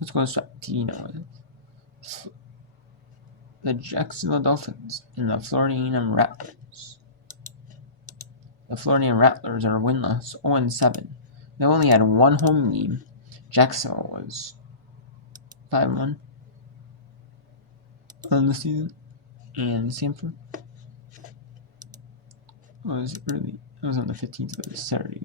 Let's go to strat T now. The Jacksonville Dolphins and the Florida A&M Rattlers. The Florida A&M Rattlers are winless, 0-7. They only had one home game. Jacksonville was 5-1 on the season, and Sanford was early. It was on the 15th of Saturday.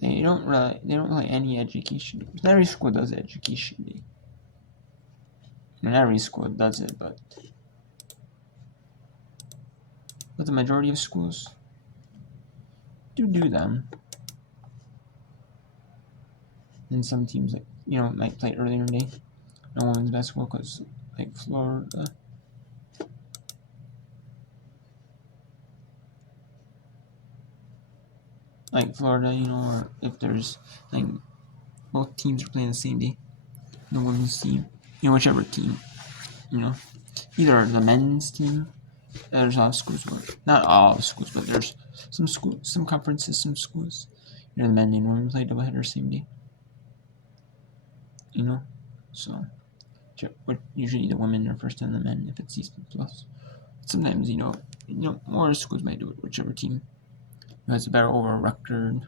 They don't really any education. Every school does education day. And every school does it, but the majority of schools do them. And some teams might play earlier in the day. No women's basketball because Florida. Florida, or if there's both teams are playing the same day, the women's team, whichever team, either the men's team. There's a lot of schools, not all schools, but there's some conferences, some schools. The men and women play doubleheader same day. So usually the women are first and the men if it's East Plus. Sometimes more schools might do it, whichever team has a better overall record,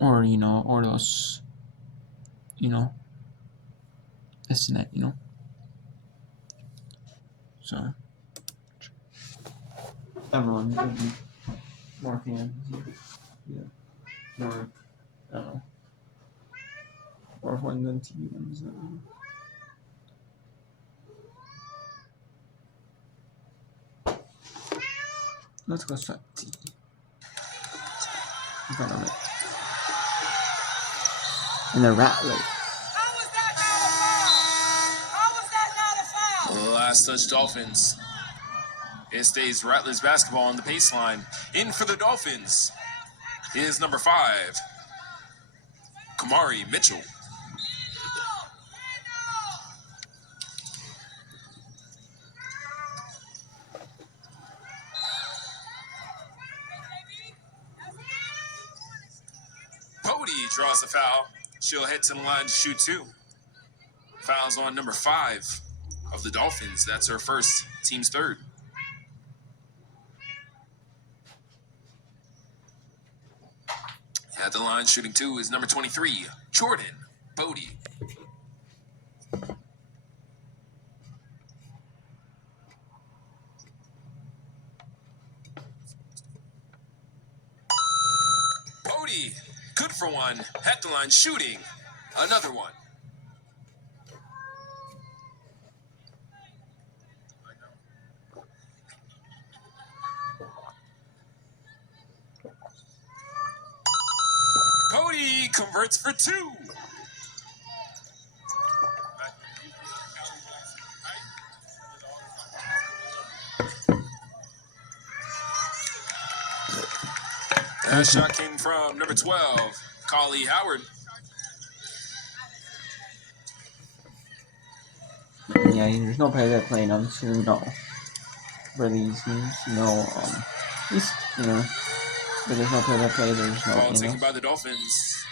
or or those, this and that, So everyone would be more fans, more, I don't know, more fun than TV ones. Let's go start T. And the Rattlers. How was that not a foul? Last touch Dolphins. It stays Rattlers basketball on the baseline. In for the Dolphins is number 5, Kamari Mitchell. Bodie draws the foul. She'll head to the line to shoot 2. Fouls on number 5 of the Dolphins. That's her first, team's third. At the line shooting 2 is number 23, Jordan Bodie. Bodie, good for one. At the line shooting another one. Bodie converts for 2. That shot came from number 12, Collie Howard. Yeah, there's no player that playing on two, no. For these games, at least, but there's no player that play, there's no, Ball taken by the Dolphins.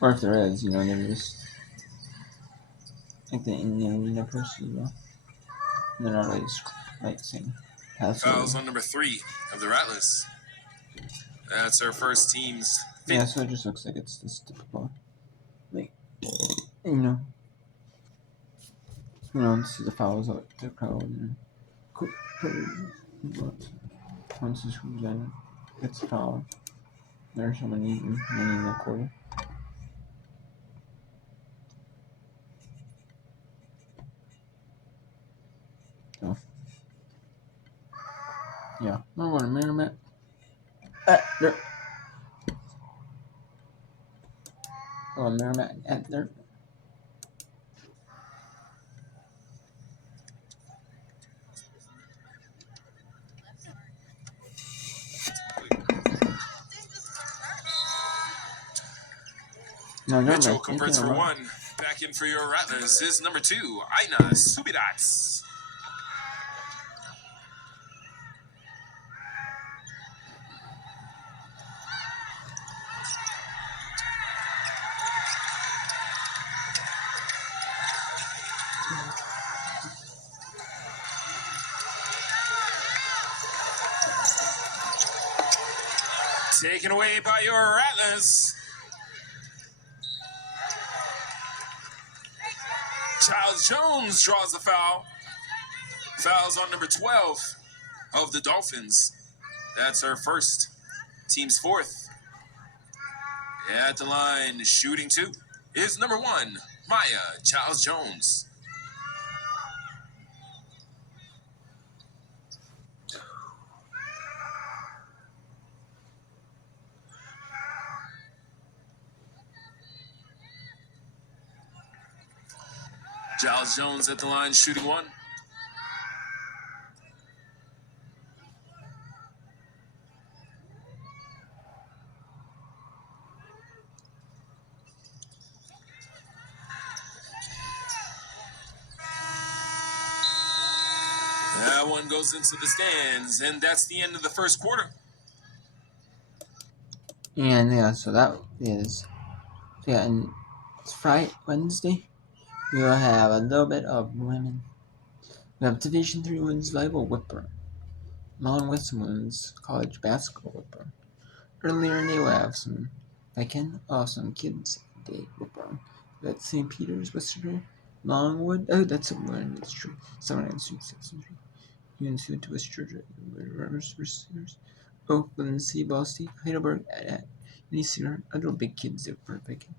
Or if there is, they're just the arena person, They're not really saying pass. Fouls on number 3 of the Rattlers. That's our first team's fifth. Yeah, so it just looks like it's this typical, see the fouls out the crowd and once this comes in, it's a foul. There's someone eating in the quarter. So, yeah, we're going to Merrimack. There. Oh, Merrimack at there. No, never Mitchell mind. converts for one. Back in for your Rattlers is number 2, Aina Subirats. Taken away by your Rattlers. Charles Jones draws the foul. Fouls on number 12 of the Dolphins. That's her first. Team's fourth. At the line, shooting 2 is number 1, Maya Charles Jones. Giles Jones at the line, shooting 1. That one goes into the stands, and that's the end of the first quarter. And yeah, so that is, yeah, and it's Friday, Wednesday. We'll have a little bit of women. We have Division III women's volleyball whipper, along with some women's college basketball whipper. Earlier in the day, we'll have some kids day whipper. That's St. Peter's, Worcester, Longwood. Oh, that's somewhere, that's true. 793. UNC went to West Georgia. Receivers. Oakland, City, Ball State, Heidelberg, at UNC. Other big kids that were picking.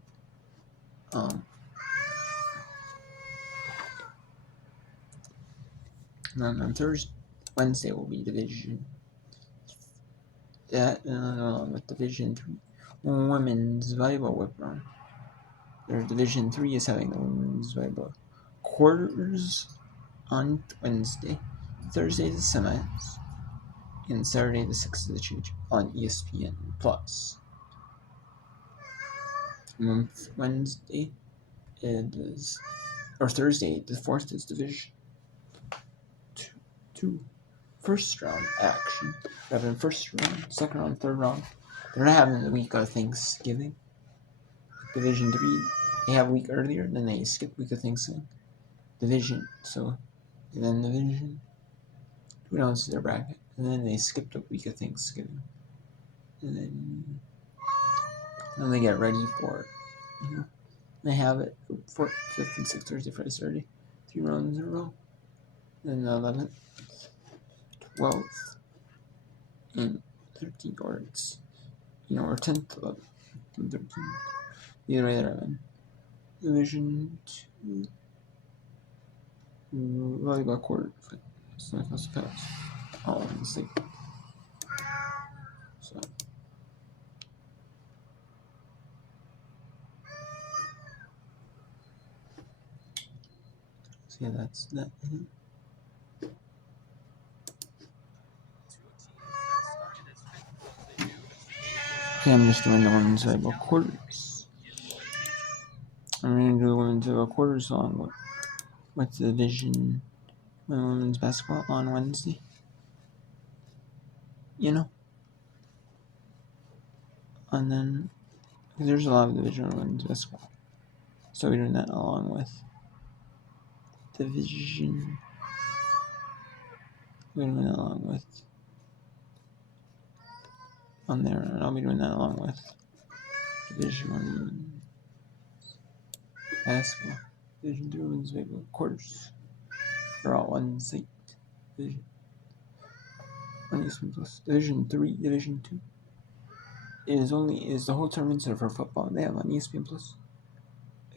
And then on Wednesday will be Division. That along with Division 3 women's volleyball whipper. Their Division 3 is having the women's volleyball quarters on Wednesday. Thursday the semis, and Saturday the 6th of the championship on ESPN Plus. Wednesday it is, or Thursday the 4th is Division 2 first round action. They're having first round, second round, third round. They're not having the week of Thanksgiving. Division 3, they have a week earlier, then they skip week of Thanksgiving. Division 2 rounds to their bracket, and then they skipped a week of Thanksgiving. And then they get ready for it. They have it 4th, 5th, and 6th, Thursday, Friday, Saturday. 3 rounds in a row. Then the 11th, 12th, and 13th, or it's, or 10th, 11th, and 13th. Either way, they're in Division 2 volleyball quarter. It's not supposed to pass. All in the state. So yeah, that's that. Okay, I'm just doing the women's volleyball quarters. I'm going to do the women's volleyball quarters along with the Division women's basketball on Wednesday. And then there's a lot of Division women's basketball, so we're doing that along with Division. We're doing that along with on there, and I'll be doing that along with Division 1 women's basketball. Division 2 women's volleyball quarters. They're all one site. Division 1 plus Division 3, Division 2. It is the whole tournaments are for football. They have on ESPN Plus,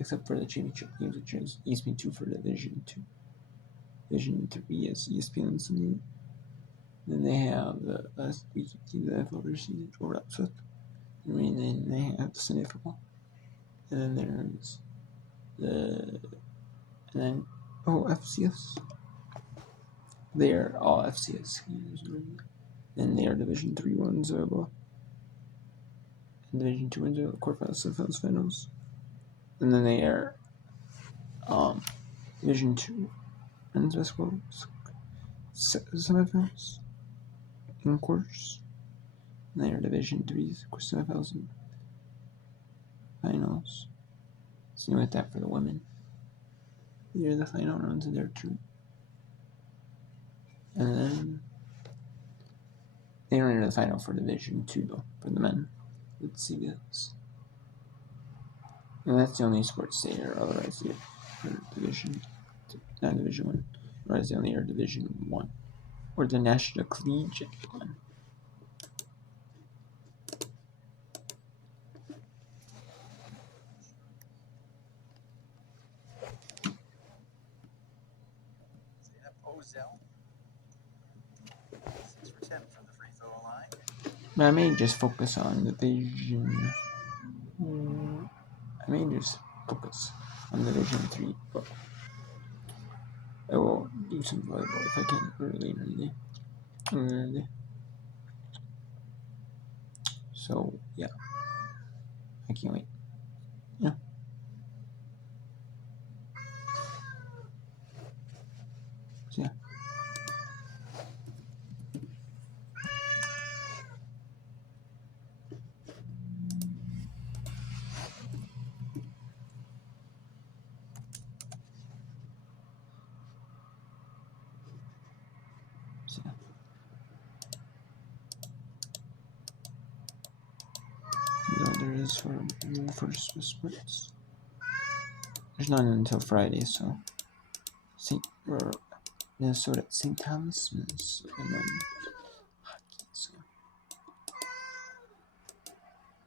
except for the championship games, which is ESPN 2 for Division 2. Division 3 is ESPN on Sunday. Then they have the last week of the NFL season overlaps with. And then they have the Sunday football. And then there's FCS. They're all FCS games. Then they are Division 3 ones available. And Division 2 ones are quarterfinals, semifinals, finals. And then they are Division 2 men's basketball semifinals and quarters. And they are Division 3 semifinals and finals. Same with that for the women. They're the final rounds of their two. And then they don't enter the final for Division 2 though, for the men. Let's see this. And that's the only sports they are, otherwise they are Division, not Division 1. Otherwise they only are Division 1. Or the National Collegiate 1. Ozell. 6 for 10 from the free throw line. But I may just focus on Division. I may just focus on Division 3, but I will do some volleyball if I can later in the day. So yeah, I can't wait. Yeah. So yeah. So, yeah. There is for sports. There's none until Friday, so Minnesota at St. Thomas, Minnesota, and then hockey. So,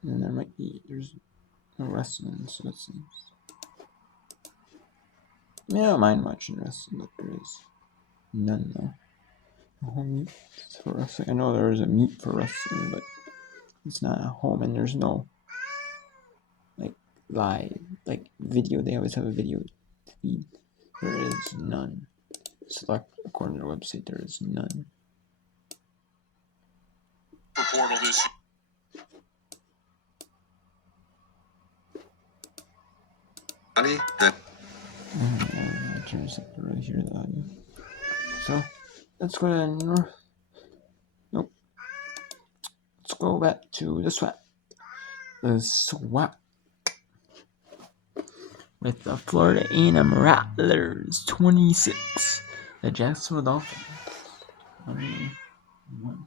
and there might be there's no wrestling, so it seems. I mean, I don't mind watching wrestling, but there is none though. No home meet for wrestling. I know there is a meet for wrestling, but it's not at home, and there's no like live video. They always have a video feed. There is none. Select according to their website. There is none. Portal this year. I can't really hear the audio. So let's go to North. Nope. Let's go back to the SWAT. The SWAT with the Florida A&M Rattlers 26, the Jacksonville Dolphins 21.